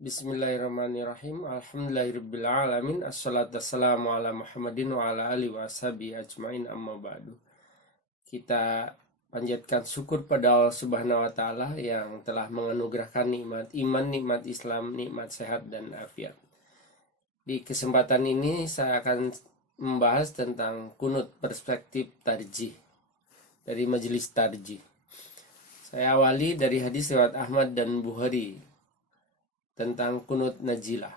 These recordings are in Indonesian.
Bismillahirrahmanirrahim. Alhamdulillahirabbil alamin. Assalatu wassalamu ala Muhammadin wa ala alihi washabihi ajmain, amma ba'du. Kita panjatkan syukur pada Allah Subhanahu wa taala yang telah menganugerahkan nikmat iman, nikmat Islam, nikmat sehat dan afiat. Di kesempatan ini saya akan membahas tentang kunut perspektif tarjih dari Majelis Tarjih. Saya awali dari hadis riwayat Ahmad dan Bukhari tentang kunut najilah.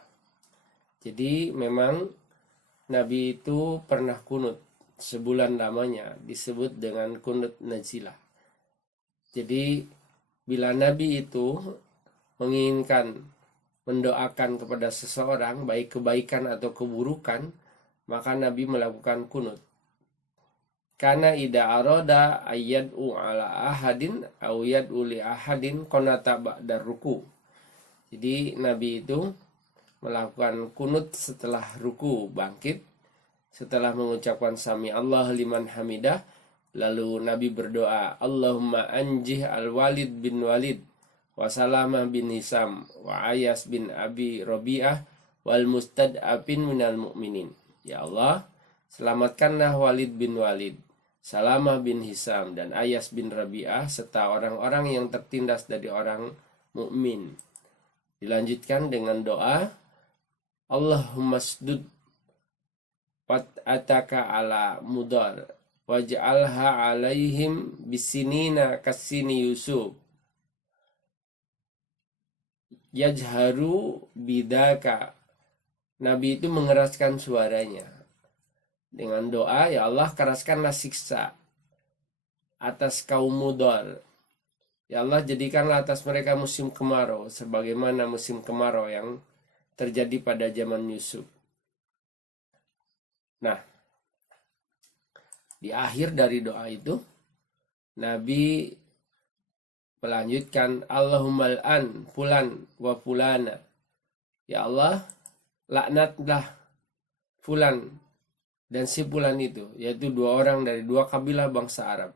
Jadi memang Nabi itu pernah kunut sebulan lamanya, disebut dengan kunut najilah. Jadi bila Nabi itu menginginkan mendoakan kepada seseorang baik kebaikan atau keburukan, maka Nabi melakukan kunut. Karena ida aroda ayyad'u ala ahadin aw yad'u li ahadin qanata ba'da ruku. Jadi Nabi itu melakukan kunut setelah ruku bangkit, setelah mengucapkan sami Allah liman hamidah, lalu Nabi berdoa, Allahumma anjih al-Walid bin Walid, wa Salamah bin Hisam, wa Ayas bin Abi Robi'ah, wal mustad'afin minal mu'minin. Ya Allah, selamatkanlah Walid bin Walid, Salamah bin Hisam, dan Ayas bin Rabi'ah, serta orang-orang yang tertindas dari orang mukmin. Dilanjutkan dengan doa, Allahumma sdud ataka ala mudar waj'alha alaihim bisinina kasini Yusuf yajharu bidaka. Nabi itu mengeraskan suaranya dengan doa, ya Allah keraskanlah siksa atas kaum Mudar. Ya Allah, jadikanlah atas mereka musim kemarau sebagaimana musim kemarau yang terjadi pada zaman Yusuf. Nah, di akhir dari doa itu Nabi melanjutkan, Allahumma al'an fulan wa fulana. Ya Allah, laknatlah fulan dan si fulan itu, yaitu dua orang dari dua kabilah bangsa Arab.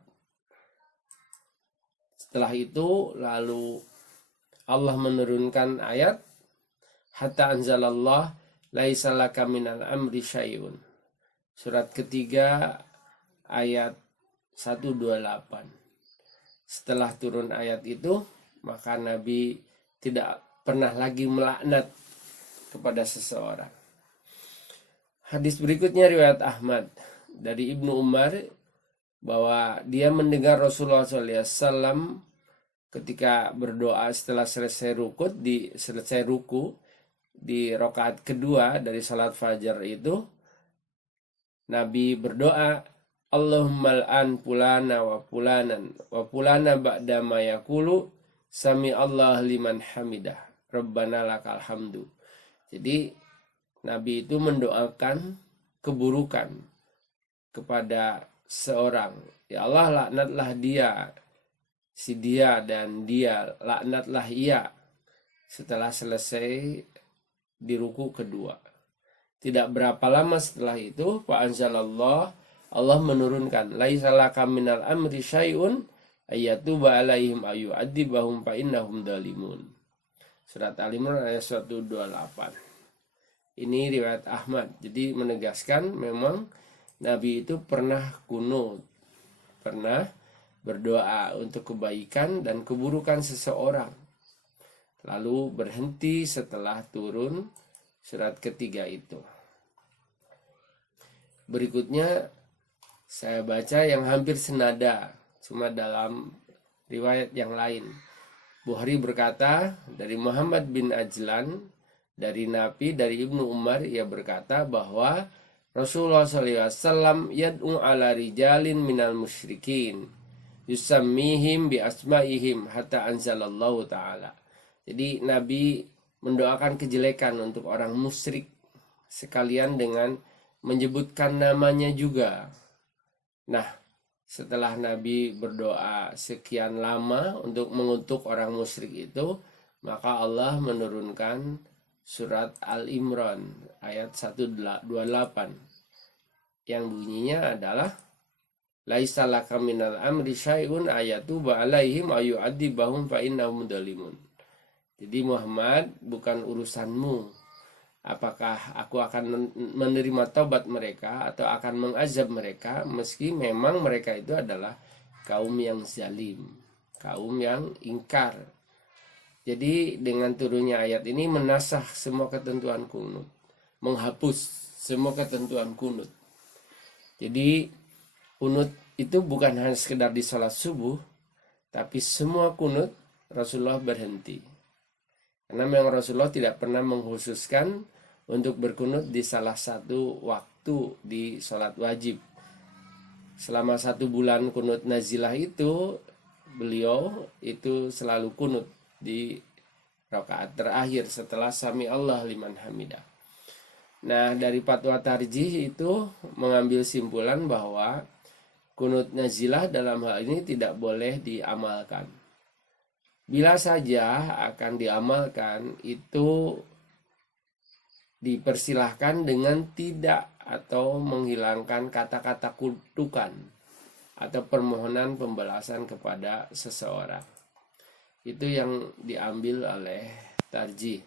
Setelah itu lalu Allah menurunkan ayat hatta anzalallah laisa laka minal amri syai'un. Surat ketiga ayat 128. Setelah turun ayat itu, maka Nabi tidak pernah lagi melaknat kepada seseorang. Hadis berikutnya riwayat Ahmad dari Ibnu Umar, bahwa dia mendengar Rasulullah SAW ketika berdoa setelah selesai ruku di rakaat kedua dari salat fajar itu, Nabi berdoa, Allahumma al'an pulana wa pulana ba'da ma yaqulu sami Allah liman hamidah rabbana lakal hamdu. Jadi Nabi itu mendoakan keburukan kepada seorang. Ya Allah, laknatlah dia, si dia dan dia, laknatlah ia, setelah selesai di ruku kedua. Tidak berapa lama setelah itu, fa'anzalallah, Allah menurunkan, laisa laka minal amri syai'un ayyatuba alaihim ayyu'adzibahum fa'innahum dzalimun. Surat Al-Imran ayat 128. Ini riwayat Ahmad. Jadi menegaskan memang Nabi itu pernah kunut, pernah berdoa untuk kebaikan dan keburukan seseorang. Lalu berhenti setelah turun surat ketiga itu. Berikutnya saya baca yang hampir senada, cuma dalam riwayat yang lain. Bukhari berkata dari Muhammad bin Ajlan, dari Nabi, dari Ibnu Umar, ia berkata bahwa Rasulullah SAW yad'u ala rijalin minal musyrikin yusammihim bi asma'ihim hatta anzalallahu ta'ala. Jadi Nabi mendoakan kejelekan untuk orang musyrik sekalian dengan menyebutkan namanya juga. Nah, setelah Nabi berdoa sekian lama untuk mengutuk orang musyrik itu, maka Allah menurunkan surat Al-Imran ayat 128 yang bunyinya adalah laisa laka minal amri syai'un ayatuba alaihim ayyu'adzibahum fa innahum dzalimun. Jadi Muhammad, bukan urusanmu apakah aku akan menerima taubat mereka atau akan mengazab mereka, meski memang mereka itu adalah kaum yang zalim, kaum yang ingkar. Jadi dengan turunnya ayat ini menasah semua ketentuan kunut, menghapus semua ketentuan kunut. Jadi kunut itu bukan hanya sekedar di salat subuh, tapi semua kunut Rasulullah berhenti. Karena memang Rasulullah tidak pernah mengkhususkan untuk berkunut di salah satu waktu di salat wajib. Selama 1 bulan kunut nazilah itu, beliau itu selalu kunut di rakaat terakhir setelah sami Allah liman hamidah. Nah, dari fatwa tarjih itu mengambil simpulan bahwa kunut nazilah dalam hal ini tidak boleh diamalkan. Bila saja akan diamalkan, itu dipersilahkan dengan tidak atau menghilangkan kata-kata kutukan atau permohonan pembalasan kepada seseorang. Itu yang diambil oleh tarjih.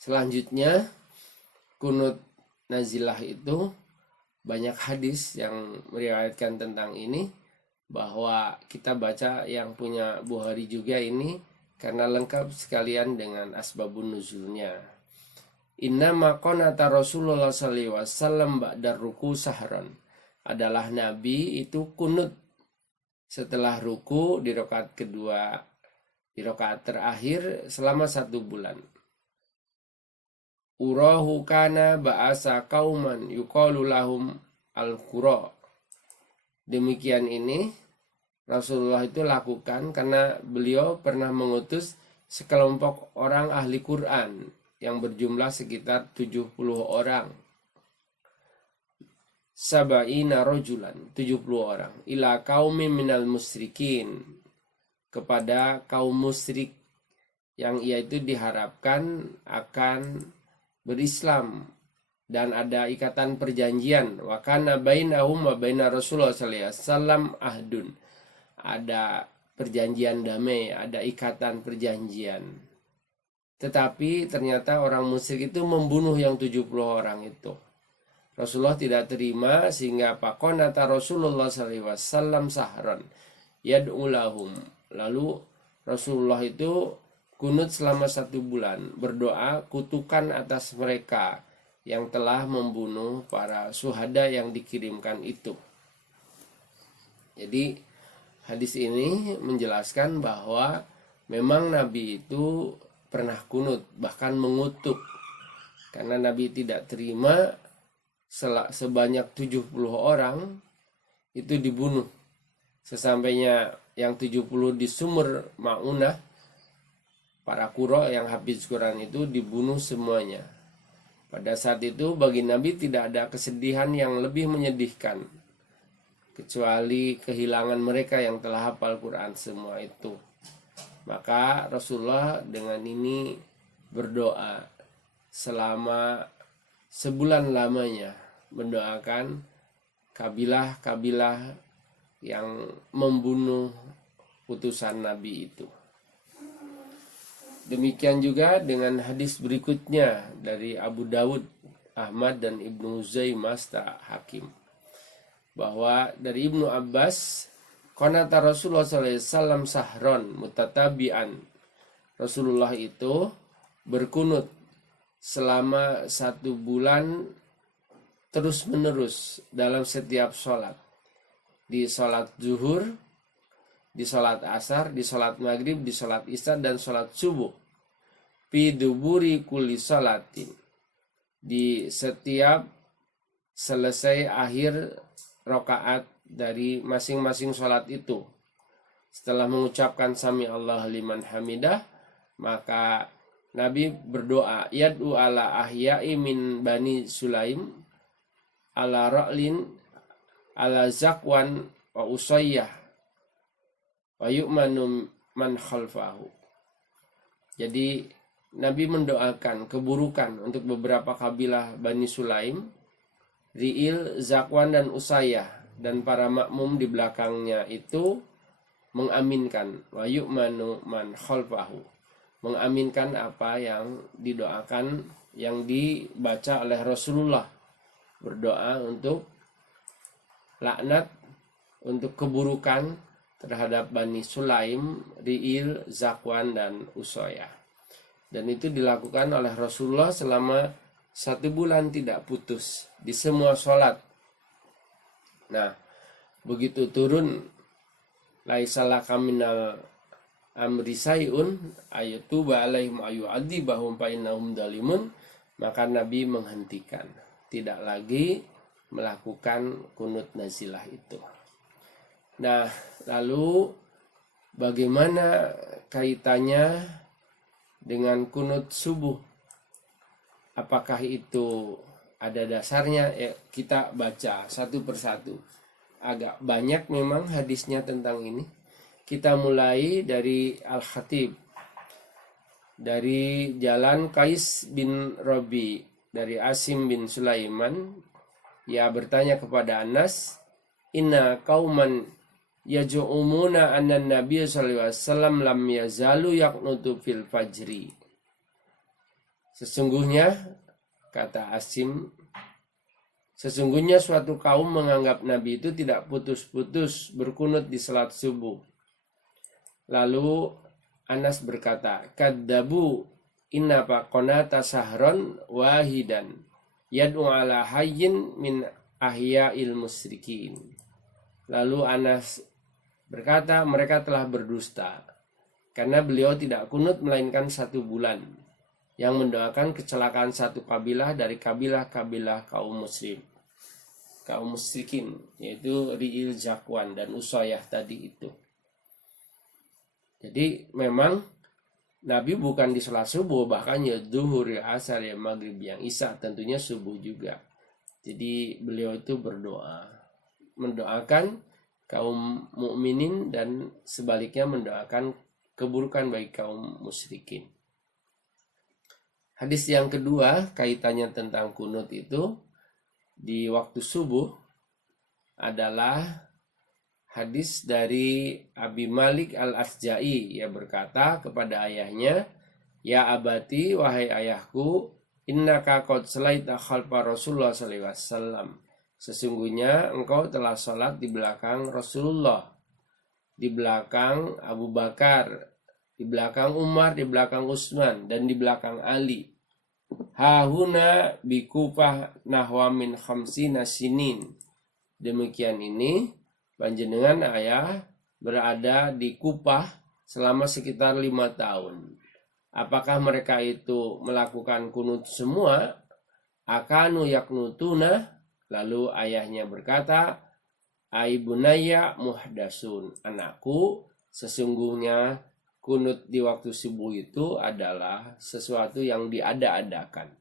Selanjutnya, kunut nazilah itu banyak hadis yang meriwayatkan tentang ini, bahwa kita baca yang punya Bukhari juga ini karena lengkap sekalian dengan asbabun nuzulnya. Innama qanata Rasulullah sallallahu alaihi wasallam ba'da ruku sahran. Adalah Nabi itu kunut setelah ruku di rakaat kedua, di rakaat terakhir selama 1 bulan. Urahu kana ba'asa qauman yuqalu lahum al-qura. Demikian ini Rasulullah itu lakukan karena beliau pernah mengutus sekelompok orang ahli Quran yang berjumlah sekitar 70 orang. Sab'ina rajulan, 70 orang. Ila qaumi minal musyrikin, kepada kaum musyrik yang ia itu diharapkan akan berislam dan ada ikatan perjanjian. Wa kana bainahum wa baina Rasulullah sallallahu alaihi wasallam ahdun. Ada perjanjian damai, ada ikatan perjanjian. Tetapi ternyata orang musyrik itu membunuh yang 70 orang itu. Rasulullah tidak terima, sehingga faqanata Rasulullah sallallahu alaihi wasallam sahran yad'u lahum. Lalu Rasulullah itu kunut selama 1 bulan, berdoa kutukan atas mereka yang telah membunuh para syuhada yang dikirimkan itu. Jadi hadis ini menjelaskan bahwa memang Nabi itu pernah kunut, bahkan mengutuk, karena Nabi tidak terima sebanyak 70 orang itu dibunuh. Sesampainya yang 70 di sumur Ma'unah, para Qura yang hafiz Quran itu dibunuh semuanya. Pada saat itu bagi Nabi tidak ada kesedihan yang lebih menyedihkan kecuali kehilangan mereka yang telah hafal Quran semua itu. Maka Rasulullah dengan ini berdoa selama sebulan lamanya, mendoakan kabilah-kabilah yang membunuh utusan Nabi itu. Demikian juga dengan hadis berikutnya dari Abu Dawud, Ahmad dan Ibnu Huzaimah Hakim, bahwa dari Ibnu Abbas, qanata Rasulullah SAW sahron mutatabian. Rasulullah itu berkunut selama 1 bulan terus menerus dalam setiap sholat. Di sholat zuhur, di sholat asar, di sholat maghrib, di sholat isya, dan sholat subuh. Fi duburi kulli sholatin. Di setiap selesai akhir rakaat dari masing-masing sholat itu. Setelah mengucapkan sami Allah liman hamidah, maka Nabi berdoa, yad'u ala ahya'i min bani Sulaim, ala ra'lin, ala zakwan wa usayyah, wa yu'manu man khalfahu. Jadi Nabi mendoakan keburukan untuk beberapa kabilah Bani Sulaim, Ri'il, Zakwan, dan Usayyah, dan para makmum di belakangnya itu mengaminkan, wa yu'manu man khalfahu, mengaminkan apa yang didoakan, yang dibaca oleh Rasulullah, berdoa untuk laknat, untuk keburukan terhadap Bani Sulaim, Ri'il, Zakwan, dan Usoyah. Dan itu dilakukan oleh Rasulullah selama 1 bulan tidak putus di semua sholat. Nah, begitu turun laisalaka minal amri sayun ayatuba alaihim ayu'adzibahum fa innahum dzalimun, maka Nabi menghentikan, tidak lagi melakukan kunut nazilah itu. Nah, lalu bagaimana kaitannya dengan kunut subuh? Apakah itu ada dasarnya? Kita baca satu persatu. Agak banyak memang hadisnya tentang ini. Kita mulai dari Al-Khatib, dari jalan Qais bin Rabi, dari Asim bin Sulaiman. Ia bertanya kepada Anas, inna qauman yaj'umuna anna Nabiy sallallahu alaihi wasallam lam yazalu yaqnutu fil fajri. Sesungguhnya, kata Asim, sesungguhnya suatu kaum menganggap Nabi itu tidak putus-putus berkunut di salat subuh. Lalu Anas berkata, kaddabu inna faqonata sahron wahidan yad'u ala hayyin min ahya'il musyrikin. Lalu Anas berkata, mereka telah berdusta karena beliau tidak kunut melainkan 1 bulan, yang mendoakan kecelakaan 1 kabilah dari kabilah-kabilah kaum musyrikin, yaitu Ri'il, Zakwan, dan Usoyah tadi itu. Jadi memang Nabi bukan di sholat subuh, bahkan ya zuhur, ya asar, ya maghrib, yang isya, tentunya subuh juga. Jadi beliau itu berdoa, mendoakan kaum mukminin dan sebaliknya mendoakan keburukan bagi kaum musyrikin. Hadis yang kedua kaitannya tentang kunut itu di waktu subuh adalah hadis dari Abi Malik Al-Asja'i. Ia berkata kepada ayahnya, ya abati, wahai ayahku, innaka qad salaita khalfa Rasulullah sallallahu alaihi wasallam. Sesungguhnya engkau telah salat di belakang Rasulullah, di belakang Abu Bakar, di belakang Umar, di belakang Utsman, dan di belakang Ali. Hahuna bi Kufah nahwa min khamsina sinin. Demikian ini panjenengan ayah berada di Kufah selama sekitar 5 tahun. Apakah mereka itu melakukan kunut semua? Akanu yaknutuna. Lalu ayahnya berkata, Aibunaya muhdasun. Anakku, sesungguhnya kunut di waktu subuh itu adalah sesuatu yang diada-adakan.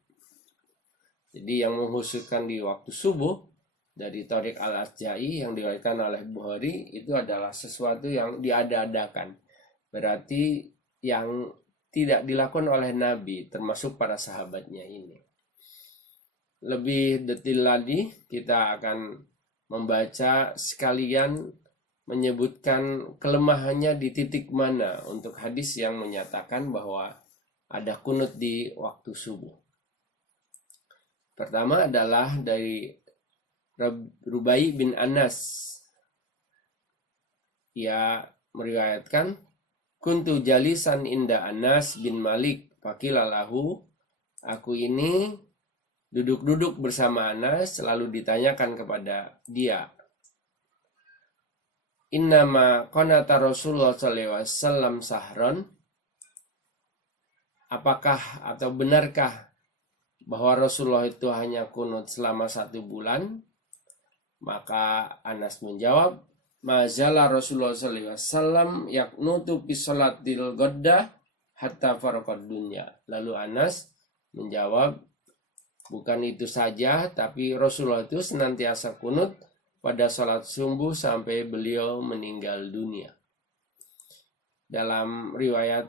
Jadi yang menghususkan di waktu subuh dari Thariq Al-Asja'i yang diriwayatkan oleh Bukhari itu adalah sesuatu yang diada-adakan. Berarti yang tidak dilakukan oleh Nabi, termasuk para sahabatnya ini. Lebih detail lagi, kita akan membaca sekalian menyebutkan kelemahannya di titik mana untuk hadis yang menyatakan bahwa ada kunut di waktu subuh. Pertama adalah dari Rubai bin Anas. Ia meriwayatkan, kuntu jalisan inda Anas bin Malik faqilalahu, aku ini duduk-duduk bersama Anas, lalu ditanyakan kepada dia, innama qanata Rasulullah sallallahu alaihi wasallam sahron, apakah atau benarkah bahwa Rasulullah itu hanya kunut selama 1 bulan? Maka Anas menjawab, mazala Rasulullah sallallahu alaihi wasallam yaknutu fi salatil ghaddah hatta faraqad dunya. Lalu Anas menjawab, bukan itu saja, tapi Rasulullah itu senantiasa kunut pada salat subuh sampai beliau meninggal dunia. Dalam riwayat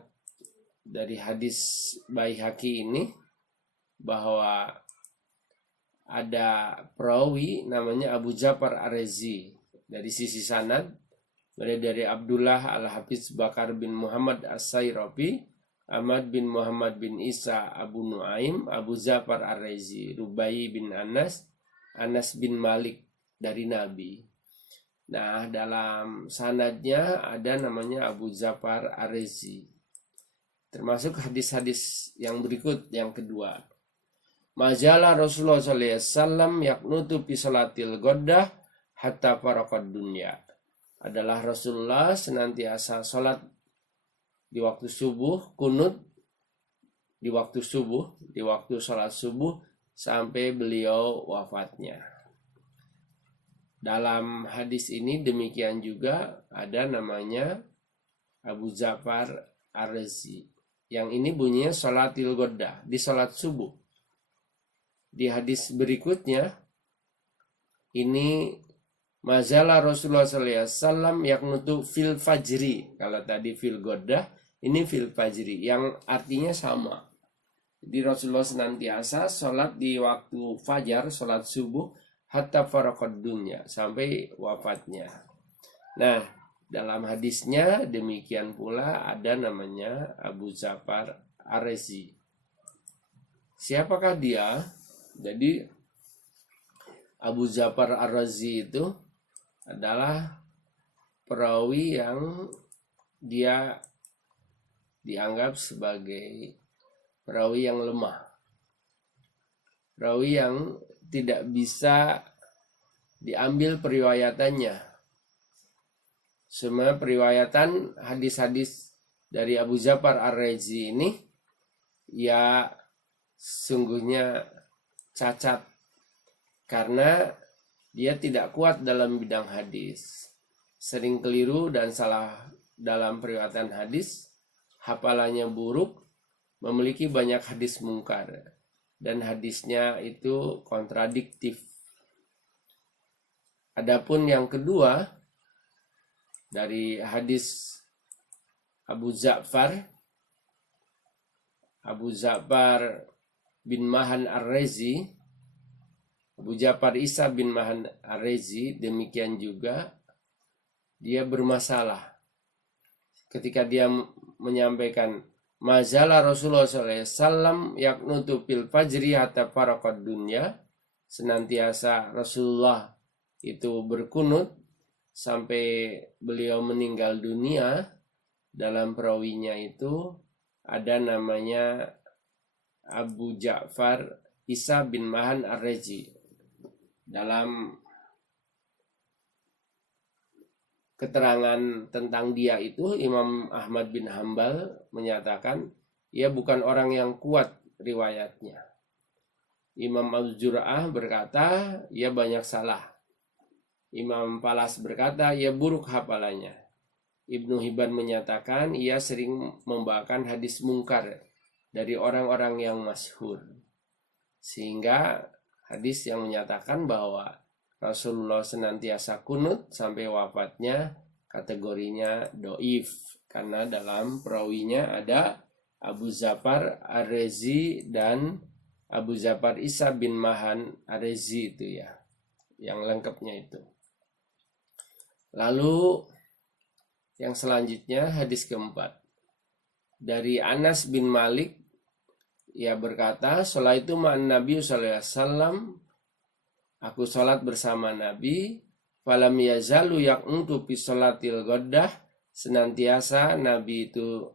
dari hadis Baihaqi ini, bahwa ada perawi namanya Abu Ja'far Ar-Razi. Dari sisi sanad mulai dari Abdullah Al-Hafiz Bakar bin Muhammad As-Sayrafi, Ahmad bin Muhammad bin Isa Abu Nuaim, Abu Zafar Ar-Razi, Rubai bin Anas, Anas bin Malik dari Nabi. Nah, dalam sanadnya ada namanya Abu Zafar Ar-Razi. Termasuk hadis-hadis yang berikut yang kedua. Majala Rasulullah SAW yaknutu fi salatil ghaddah hatta faraqad dunya. Adalah Rasulullah senantiasa salat di waktu subuh, kunut di waktu subuh, di waktu salat subuh sampai beliau wafatnya. Dalam hadis ini demikian juga ada namanya Abu Zafar Ar-Razi. Yang ini bunyinya salatil ghaddah, di salat subuh. Di hadis berikutnya ini mazala Rasulullah SAW yaknutu fil fajri. Kalau tadi fil ghaddah, ini fil fajri yang artinya sama. Jadi Rasulullah senantiasa sholat di waktu fajar, sholat subuh hatta faraqad dunya, sampai wafatnya. Nah, dalam hadisnya demikian pula ada namanya Abu Zafar Ar-Razi. Siapakah dia? Jadi Abu Zafar Ar-Razi itu adalah perawi yang dia dianggap sebagai perawi yang lemah, perawi yang tidak bisa diambil periwayatannya. Semua periwayatan hadis-hadis dari Abu Zafar Ar-Razi ini ya sungguhnya cacat, karena dia tidak kuat dalam bidang hadis, sering keliru dan salah dalam periwayatan hadis, hafalannya buruk, memiliki banyak hadis mungkar, dan hadisnya itu kontradiktif. Adapun yang kedua dari hadis Abu Zafar bin Mahan Ar-Razi, Abu Ja'far Isa bin Mahan Ar-Razi, demikian juga dia bermasalah ketika dia menyampaikan mazala Rasulullah SAW yaknutu fil fajri hatta faraqad dunya, senantiasa Rasulullah itu berkunut sampai beliau meninggal dunia. Dalam perawinya itu ada namanya Abu Ja'far Isa bin Mahan Ar-Razi. Dalam keterangan tentang dia itu, Imam Ahmad bin Hambal menyatakan ia bukan orang yang kuat riwayatnya. Imam Al-Jur'ah berkata ia banyak salah. Imam Falas berkata ia buruk hafalannya. Ibnu Hibban menyatakan ia sering membawakan hadis mungkar dari orang-orang yang masyhur, sehingga hadis yang menyatakan bahwa Rasulullah senantiasa kunut sampai wafatnya kategorinya doif, karena dalam perawinya ada Abu Zafar Ar-Razi dan Abu Zafar Isa bin Mahan Ar-Razi itu ya, yang lengkapnya itu. Lalu yang selanjutnya hadis keempat dari Anas bin Malik, ia berkata, "Sholaitu ma'an Nabi sallallahu alaihi wasallam." Aku sholat bersama Nabi, falam yazalu yaqnutu fi sholatil ghaddah, senantiasa Nabi itu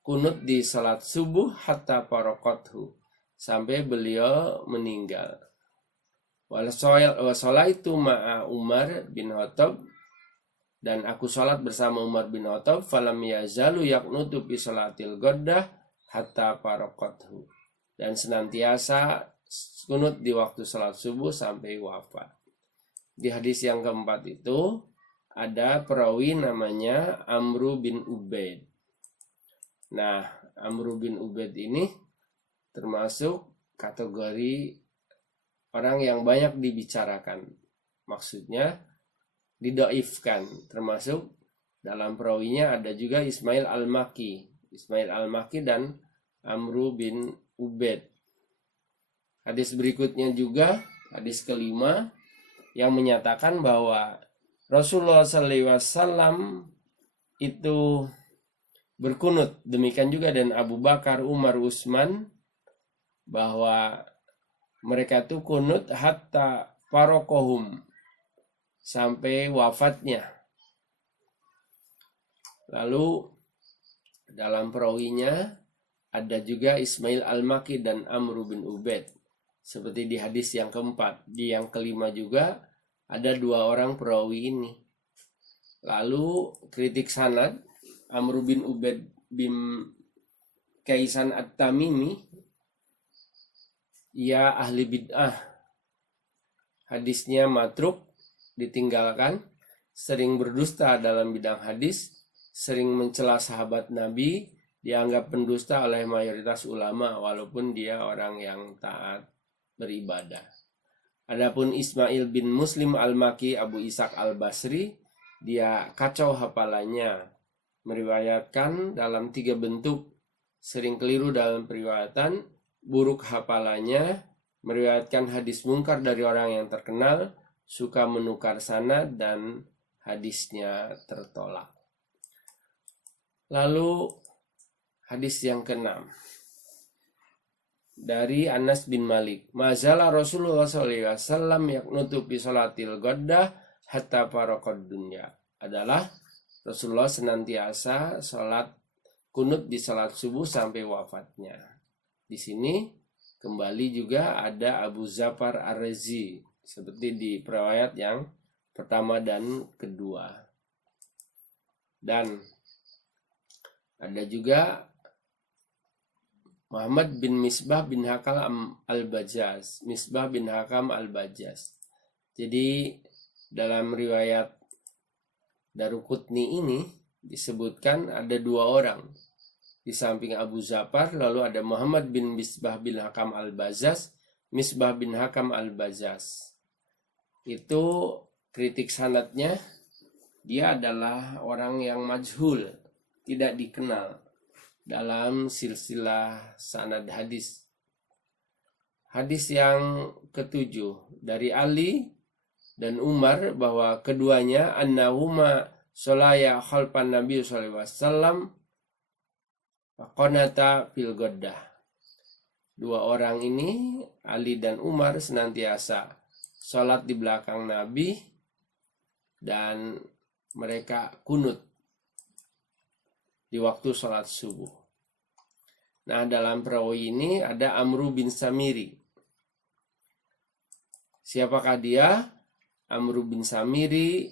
kunut di salat subuh hatta faraqathu, sampai beliau meninggal. Wa sholaitu ma'a Umar bin Khattab, dan aku sholat bersama Umar bin Khattab, falam yazalu yaqnutu fi sholatil ghaddah hatta faraqathu, dan senantiasa kunut di waktu salat subuh sampai wafat. Di hadis yang keempat itu ada perawi namanya Amru bin Ubaid. Nah, Amru bin Ubaid ini termasuk kategori orang yang banyak dibicarakan. Maksudnya didoifkan. Termasuk dalam perawinya ada juga Ismail Al-Maki dan Amru bin Ubaid. Hadis berikutnya juga, hadis kelima, yang menyatakan bahwa Rasulullah SAW itu berkunut. Demikian juga dan Abu Bakar, Umar, Utsman, bahwa mereka itu kunut hatta farokohum, sampai wafatnya. Lalu dalam perawinya ada juga Ismail Al-Maki dan Amr bin Ubaid, seperti di hadis yang keempat. Di yang kelima juga ada dua orang perawi ini. Lalu kritik sanad, Amr bin Ubaid bin Kaisan At-Tamimi, ia ahli bid'ah, hadisnya matruk, ditinggalkan, sering berdusta dalam bidang hadis, sering mencela sahabat Nabi, dianggap pendusta oleh mayoritas ulama walaupun dia orang yang taat beribadah. Adapun Ismail bin Muslim Al-Maki Abu Ishaq Al-Basri, dia kacau hafalannya, meriwayatkan dalam 3 bentuk, sering keliru dalam periwayatan, buruk hafalannya, meriwayatkan hadis mungkar dari orang yang terkenal, suka menukar sanad, dan hadisnya tertolak. Lalu hadis yang ke-6 dari Anas bin Malik, mazala Rasulullah SAW yaknutu fi salatil ghaddah hatta faraqad dunya, adalah Rasulullah senantiasa salat kunut di salat subuh sampai wafatnya. Di sini kembali juga ada Abu Zafar Ar-Razi, seperti di periwayat yang pertama dan kedua. Dan ada juga Muhammad bin Misbah bin Hakam Al-Bajaz, Misbah bin Hakam Al-Bajaz. Jadi dalam riwayat Daruqutni ini disebutkan ada 2 orang. Di samping Abu Zafar, lalu ada Muhammad bin Misbah bin Hakam Al-Bajaz, Misbah bin Hakam Al-Bajaz. Itu kritik sanadnya, dia adalah orang yang majhul, tidak dikenal dalam silsilah sanad hadis. Hadis yang ke-7 dari Ali dan Umar, bahwa keduanya annahuma sholaya khalfan Nabi sallallahu alaihi wasallam qanata fil ghaddah. 2 orang ini, Ali dan Umar, senantiasa sholat di belakang Nabi dan mereka kunut di waktu sholat subuh. Nah, dalam perawi ini ada Amru bin Samiri. Siapakah dia? Amru bin Samiri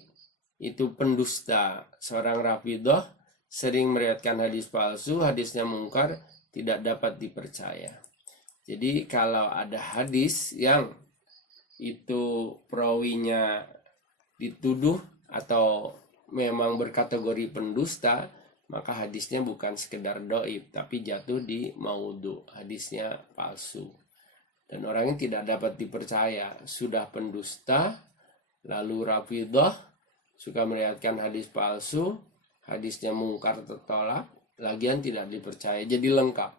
itu pendusta, seorang Rafidhah, sering meriwayatkan hadis palsu, hadisnya mungkar, tidak dapat dipercaya. Jadi kalau ada hadis yang itu perawinya dituduh atau memang berkategori pendusta, maka hadisnya bukan sekedar dhaif, tapi jatuh di maudhu, hadisnya palsu. Dan orangnya tidak dapat dipercaya, sudah pendusta, lalu Rafidhah, suka meriwayatkan hadis palsu, hadisnya mungkar tertolak, lagian tidak dipercaya. Jadi lengkap,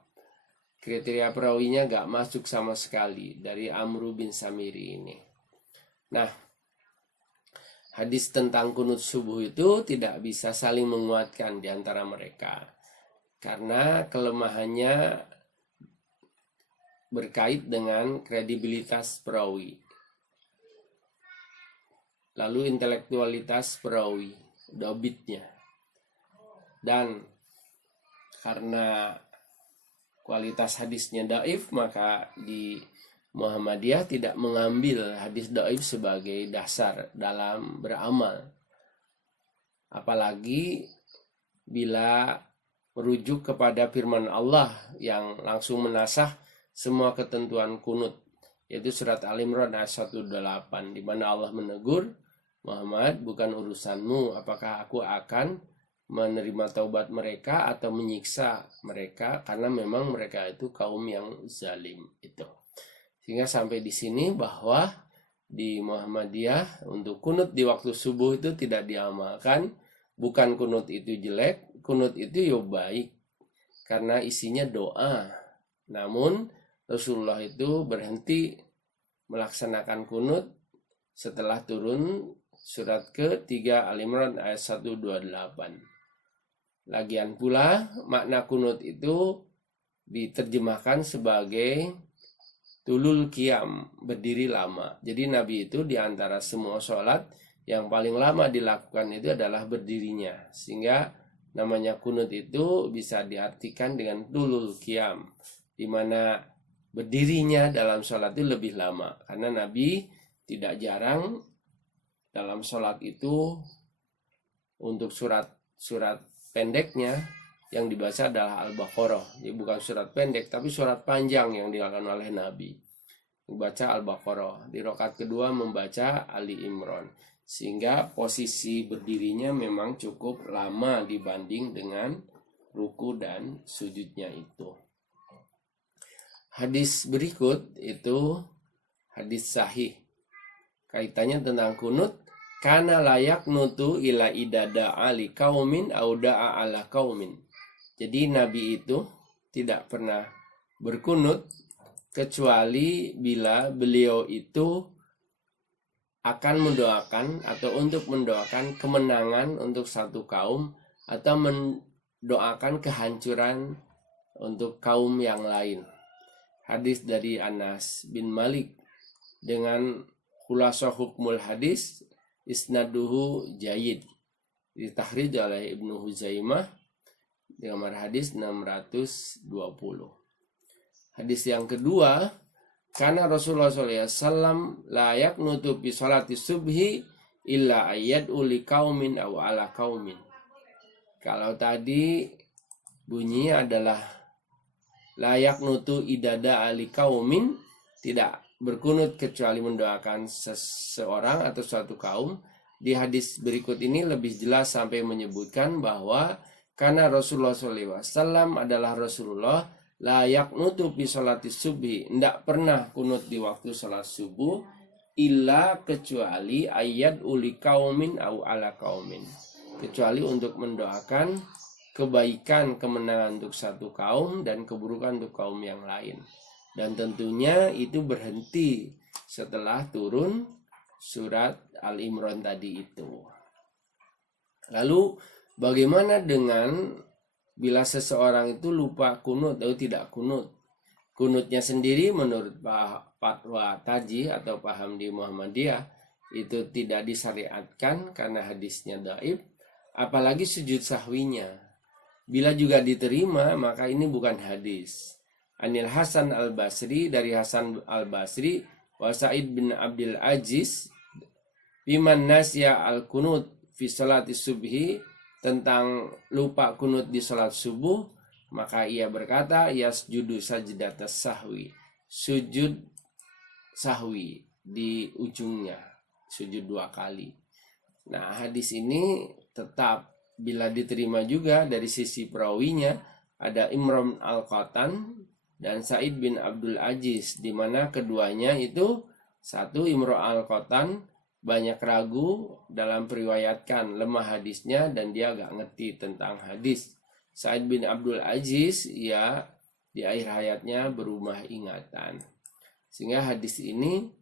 kriteria perawinya gak masuk sama sekali dari Amru bin Samiri ini. Nah, hadis tentang kunut subuh itu tidak bisa saling menguatkan di antara mereka, karena kelemahannya berkait dengan kredibilitas perawi, lalu intelektualitas perawi, dobitnya. Dan karena kualitas hadisnya dhaif, maka di Muhammadiyah tidak mengambil hadis dhaif sebagai dasar dalam beramal. Apalagi bila merujuk kepada firman Allah yang langsung menasah semua ketentuan kunut, yaitu surat Al-Imran ayat 108, di mana Allah menegur, Muhammad, bukan urusanmu apakah aku akan menerima taubat mereka atau menyiksa mereka, karena memang mereka itu kaum yang zalim itu. Sehingga sampai di sini bahwa di Muhammadiyah untuk kunut di waktu subuh itu tidak diamalkan. Bukan kunut itu jelek, kunut itu ya baik karena isinya doa. Namun Rasulullah itu berhenti melaksanakan kunut setelah turun surat ke-3 Al-Imran ayat 128. Lagian pula makna kunut itu diterjemahkan sebagai tulul qiyam, berdiri lama. Jadi Nabi itu diantara semua sholat yang paling lama dilakukan itu adalah berdirinya. Sehingga namanya kunut itu bisa diartikan dengan tulul qiyam, di mana berdirinya dalam sholat itu lebih lama. Karena Nabi tidak jarang dalam sholat itu untuk surat pendeknya yang dibaca adalah Al-Baqarah. Jadi bukan surat pendek tapi surat panjang yang dilakukan oleh Nabi. Membaca Al-Baqarah. Di rakaat kedua membaca Ali Imran. Sehingga posisi berdirinya memang cukup lama dibanding dengan ruku dan sujudnya itu. Hadis berikut itu hadis sahih. Kaitannya tentang kunut. Kana layak nutu ila idada ali kaumin au da'a ala kaumin. Jadi Nabi itu tidak pernah berkunut kecuali bila beliau itu akan mendoakan atau untuk mendoakan kemenangan untuk satu kaum atau mendoakan kehancuran untuk kaum yang lain. Hadis dari Anas bin Malik dengan khulasah hukmul hadis isnaduhu jayid, ditahrij oleh Ibnu Huzaimah di nomor hadis 620. Hadis yang kedua, karena Rasulullah SAW layak nutupi salati subhi illa ayat uli kaumin aw ala kaumin. Kalau tadi bunyinya adalah layak nutu idada ali kaumin, tidak berkunut kecuali mendoakan seseorang atau suatu kaum. Di hadis berikut ini lebih jelas sampai menyebutkan bahwa karena Rasulullah SAW adalah Rasulullah layak nutupi salati subhi, tidak pernah kunut di waktu salat subuh illa kecuali ayat uli kaumin au ala kaumin, kecuali untuk mendoakan kebaikan kemenangan untuk satu kaum dan keburukan untuk kaum yang lain. Dan tentunya itu berhenti setelah turun surat Al-Imran tadi itu. Lalu bagaimana dengan bila seseorang itu lupa kunut atau tidak kunut? Kunutnya sendiri menurut Fatwa Taji atau paham di Muhammadiyah itu tidak disyariatkan karena hadisnya dhaif, apalagi sujud sahwinya. Bila juga diterima maka ini bukan hadis. Anil Hasan al-Basri, dari Hasan al-Basri, wa Sa'id bin Abdul Aziz biman nasya al-kunut fi salati subhi, tentang lupa kunut di salat subuh, maka ia berkata yasjudu sajdatas sahwi, sujud sahwi di ujungnya, sujud 2 kali. Nah, hadis ini tetap bila diterima juga dari sisi perawinya ada Imran al-Qatan dan Sa'id bin Abdul Aziz, di mana keduanya itu, satu Imran al-Qatan banyak ragu dalam periwayatkan, lemah hadisnya dan dia agak ngerti tentang hadis. Sa'id bin Abdul Aziz ya di akhir hayatnya berumah ingatan. Sehingga hadis ini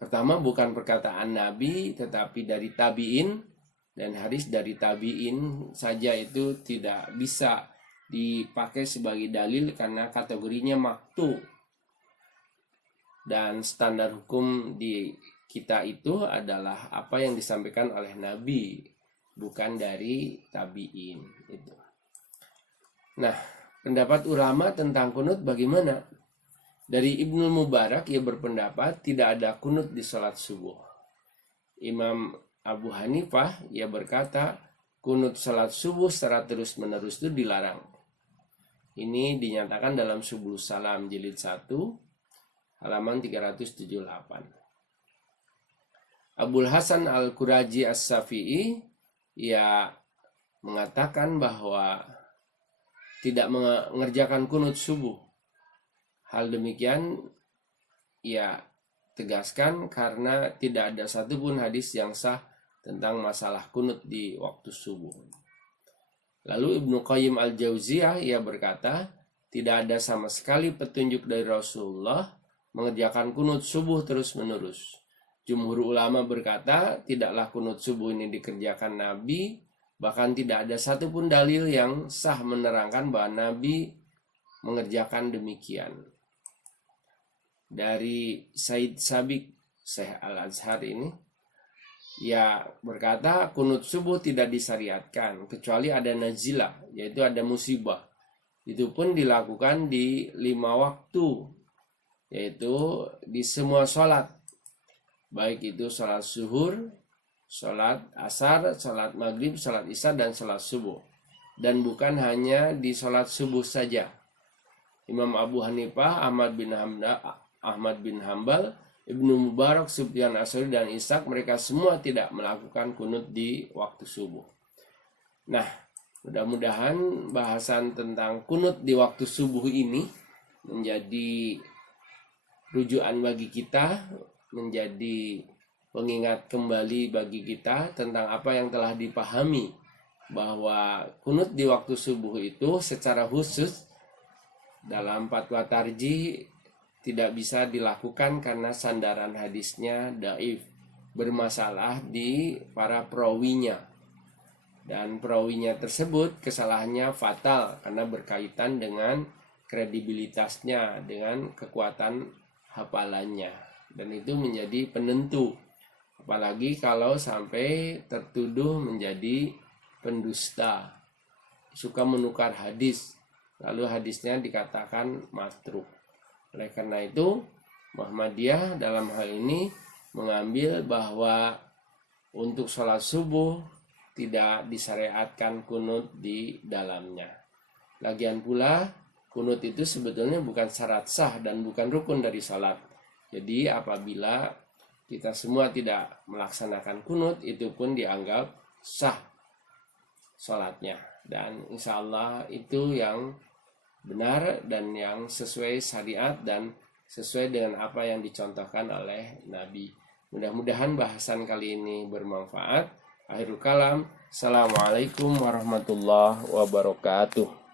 pertama bukan perkataan Nabi tetapi dari tabi'in, dan hadis dari tabi'in saja itu tidak bisa dipakai sebagai dalil karena kategorinya maktu. Dan standar hukum di kita itu adalah apa yang disampaikan oleh Nabi, bukan dari tabi'in itu. Nah, pendapat ulama tentang kunut bagaimana? Dari Ibnu Mubarak, ia berpendapat tidak ada kunut di salat subuh. Imam Abu Hanifah, ia berkata kunut salat subuh secara terus-menerus itu dilarang. Ini dinyatakan dalam Subul Salam jilid 1 halaman 378. Abul Hasan Al-Quraji As-Safi'i ia mengatakan bahwa tidak mengerjakan kunut subuh. Hal demikian ia tegaskan karena tidak ada satupun hadis yang sah tentang masalah kunut di waktu subuh. Lalu Ibnu Qayyim Al-Jauziyah ia berkata, tidak ada sama sekali petunjuk dari Rasulullah mengerjakan kunut subuh terus-menerus. Jumhur ulama berkata tidaklah kunut subuh ini dikerjakan Nabi, bahkan tidak ada satupun dalil yang sah menerangkan bahwa Nabi mengerjakan demikian. Dari Said Sabiq Syekh Al-Azhar ini, ya berkata kunut subuh tidak disyariatkan kecuali ada nazilah, yaitu ada musibah. Itu pun dilakukan di 5 waktu, yaitu di semua sholat, baik itu sholat zuhur, sholat asar, sholat maghrib, sholat isya, dan sholat subuh. Dan bukan hanya di sholat subuh saja. Imam Abu Hanifah, Ahmad bin Hambal, Ibnu Mubarak, Sufyan Ats-Tsauri, dan Ishaq, mereka semua tidak melakukan kunut di waktu subuh. Nah, mudah-mudahan bahasan tentang kunut di waktu subuh ini menjadi rujukan bagi kita, menjadi pengingat kembali bagi kita tentang apa yang telah dipahami, bahwa kunut di waktu subuh itu secara khusus dalam fatwa tarjih tidak bisa dilakukan karena sandaran hadisnya dhaif, bermasalah di para perawinya, dan perawinya tersebut kesalahannya fatal karena berkaitan dengan kredibilitasnya, dengan kekuatan hafalannya. Dan itu menjadi penentu, apalagi kalau sampai tertuduh menjadi pendusta, suka menukar hadis, lalu hadisnya dikatakan matruk. Oleh karena itu, Muhammadiyah dalam hal ini mengambil bahwa untuk sholat subuh tidak disyariatkan kunut di dalamnya. Lagian pula, kunut itu sebetulnya bukan syarat sah dan bukan rukun dari sholat. Jadi apabila kita semua tidak melaksanakan kunut, itu pun dianggap sah sholatnya. Dan insya Allah itu yang benar dan yang sesuai syariat dan sesuai dengan apa yang dicontohkan oleh Nabi. Mudah-mudahan bahasan kali ini bermanfaat. Akhirul kalam. Assalamualaikum warahmatullahi wabarakatuh.